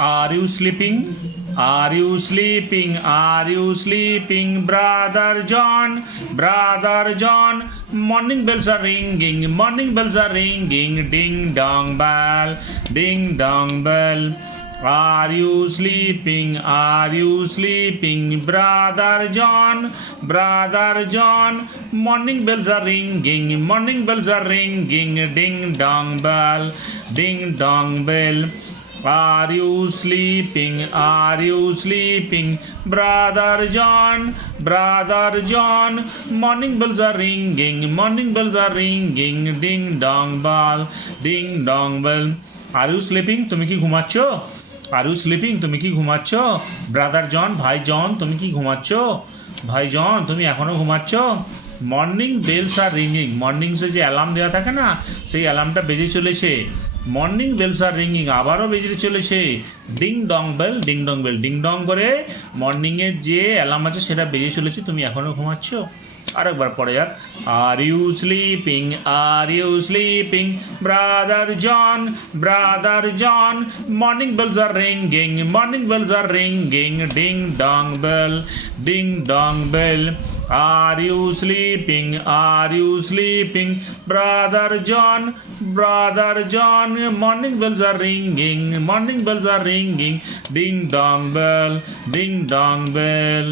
Are you sleeping? Are you sleeping? Are you sleeping, Brother John? Brother John, morning bells are ringing, morning bells are ringing, ding dong bell, ding dong bell. Are you sleeping? Are you sleeping, Brother John? Brother John, morning bells are ringing, morning bells are ringing, ding dong bell, ding dong bell. Are you sleeping? Are you sleeping, Brother John? Brother John, morning bells are ringing, morning bells are ringing, ding dong bell, ding dong bell. Are you sleeping? তুমি কি ঘুমাচ্ছ? Are you sleeping? তুমি কি ঘুমাচ্ছ? ব্রাদার জন, ভাই জন, তুমি কি ঘুমাচ্ছ? ভাই জন, তুমি এখনো ঘুমাচ্ছ? মর্নিং বেলস আর রিঙ্গিং, মর্নিংসে যে অ্যালার্ম দেওয়া থাকে না, সেই অ্যালার্মটা বেজে চলেছে। মর্নিং বেলস আর রিঙ্গিং, আবারও বেজে চলেছে। Ding dong bell, ding dong bell, ding dong করে মর্নিংয়ের যে অ্যালার্ম আছে সেটা বেজে চলেছে, তুমি এখনো ঘুমাচ্ছ? আরেকবার পড়ে যাক। Are you sleeping, are you sleeping, brother John, brother John, morning bells are ringing, morning bells are ringing, ding dong bell, ding dong bell. Are you sleeping, are you sleeping, brother John, brother John, morning bells are ringing, morning bells are ringing, ding dong bell, ding dong bell.